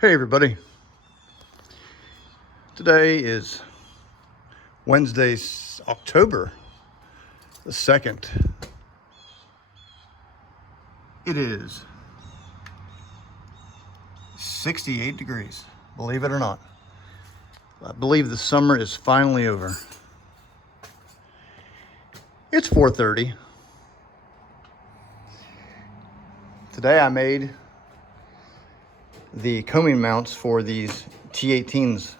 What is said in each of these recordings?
Hey everybody, today is Wednesday, October the 2nd. It is 68 degrees, believe it or not. I believe the summer is finally over. It's 4:30. Today I made the combing mounts for these T18s.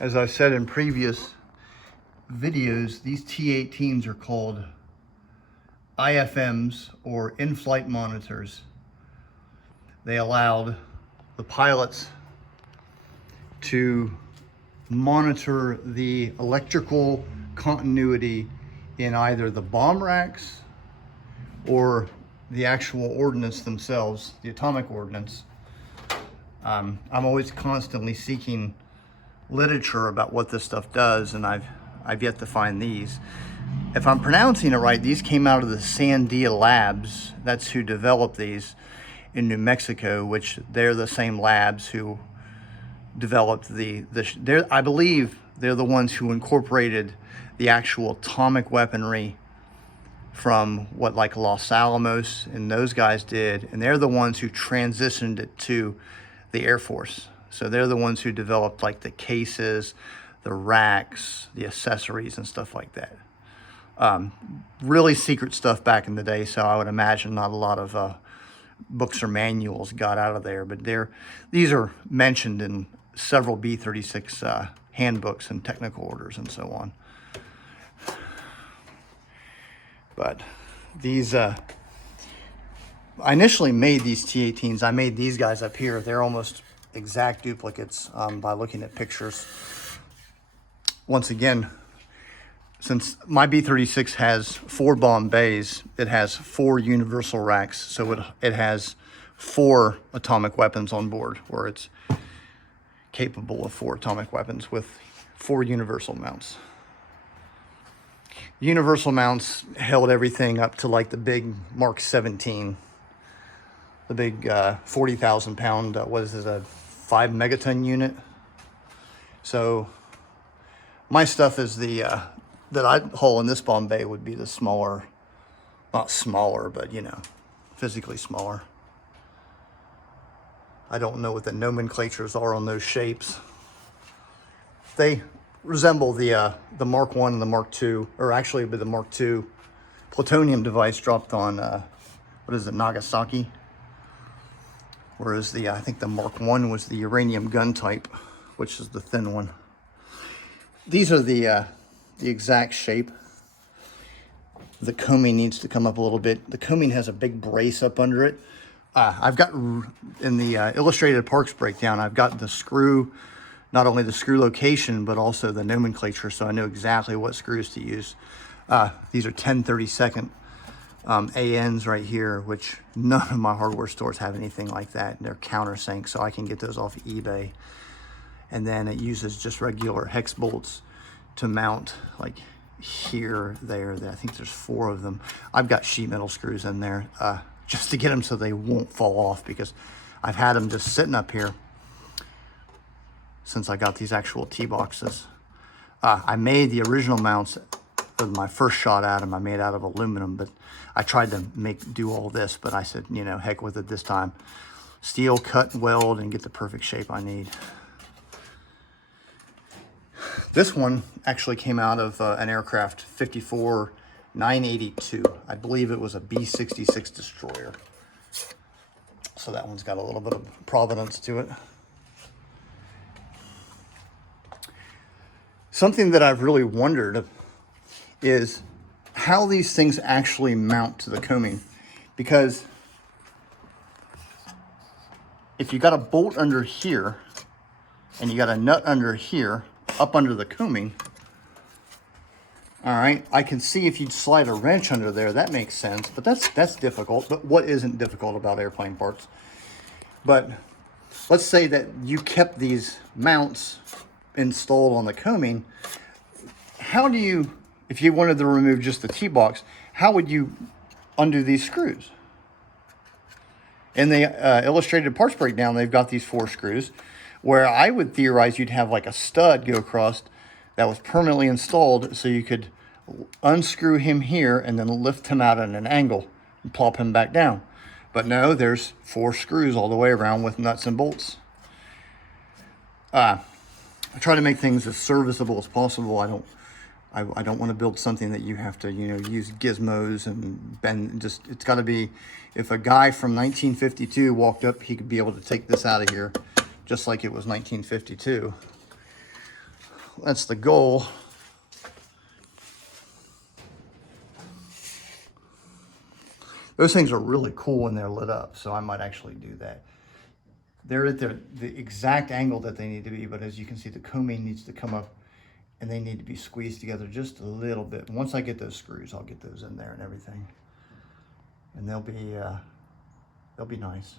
As I've said in previous videos, these T18s are called IFMs, or in-flight monitors. They allowed the pilots to monitor the electrical continuity in either the bomb racks or the actual ordnance themselves, the atomic ordnance. I'm always constantly seeking literature about what this stuff does, and I've yet to find these. If I'm pronouncing it right, these came out of the Sandia Labs. That's who developed these in New Mexico, which they're the same labs who developed I believe they're the ones who incorporated the actual atomic weaponry from what like Los Alamos and those guys did, and they're the ones who transitioned it to the Air Force. So they're the ones who developed like the cases, the racks, the accessories and stuff like that. Really secret stuff back in the day, so I would imagine not a lot of books or manuals got out of there, but these are mentioned in several B-36 handbooks and technical orders and so on. But these, I initially made these T18s. I made these guys up here. They're almost exact duplicates by looking at pictures. Once again, since my B-36 has 4 bomb bays, it has 4 universal racks. So it has 4 atomic weapons on board, where it's capable of 4 atomic weapons with 4 universal mounts. Universal mounts held everything up to like the big Mark 17, the big 40,000 pound, what is this, a 5 megaton unit? So my stuff is that I'd haul in this bomb bay would be the smaller, not smaller, but you know, physically smaller. I don't know what the nomenclatures are on those shapes. They resemble the Mark 1 and the Mark 2, or actually the Mark 2 plutonium device dropped on, what is it, Nagasaki? Whereas I think the Mark 1 was the uranium gun type, which is the thin one. These are the exact shape. The combing needs to come up a little bit. The combing has a big brace up under it. I've got, in the Illustrated Parts breakdown, I've got the screw, not only the screw location, but also the nomenclature, so I know exactly what screws to use. These are 10/32 ANs right here, which none of my hardware stores have anything like that. They're countersink, so I can get those off eBay. And then it uses just regular hex bolts to mount, like here, there. I think there's 4 of them. I've got sheet metal screws in there just to get them so they won't fall off, because I've had them just sitting up here since I got these actual T-boxes. I made the original mounts with my first shot at them. I made out of aluminum, but I tried to do all this, but I said, you know, heck with it this time. Steel, cut, weld, and get the perfect shape I need. This one actually came out of an aircraft 54-982. I believe it was a B-36 destroyer. So that one's got a little bit of provenance to it. Something that I've really wondered is how these things actually mount to the combing. Because if you got a bolt under here and you got a nut under here, up under the combing, all right, I can see if you'd slide a wrench under there, that makes sense, but that's difficult. But what isn't difficult about airplane parts? But let's say that you kept these mounts installed on the combing. How do you, if you wanted to remove just the T-box, how would you undo these screws? In the illustrated parts breakdown, they've got these 4 screws, where I would theorize you'd have like a stud go across that was permanently installed, so you could unscrew him here and then lift him out at an angle and plop him back down. But no, there's 4 screws all the way around with nuts and bolts. I try to make things as serviceable as possible. I don't want to build something that you have to, you know, use gizmos and bend. Just, it's got to be, if a guy from 1952 walked up, he could be able to take this out of here just like it was 1952. That's the goal. Those things are really cool when they're lit up, so I might actually do that. They're at the exact angle that they need to be, but as you can see, the co-main needs to come up and they need to be squeezed together just a little bit. Once I get those screws, I'll get those in there and everything. And they'll be nice.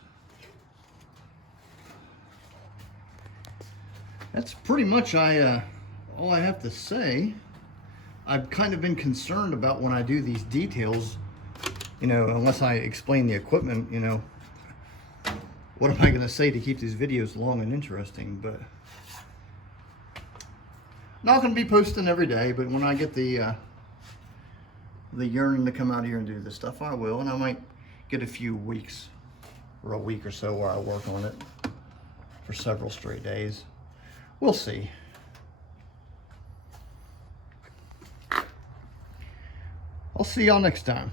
That's pretty much all I have to say. I've kind of been concerned about when I do these details, you know, unless I explain the equipment, you know, what am I going to say to keep these videos long and interesting? But not going to be posting every day, but when I get the yearning to come out here and do this stuff, I will. And I might get a few weeks or a week or so where I work on it for several straight days. We'll see. I'll see y'all next time.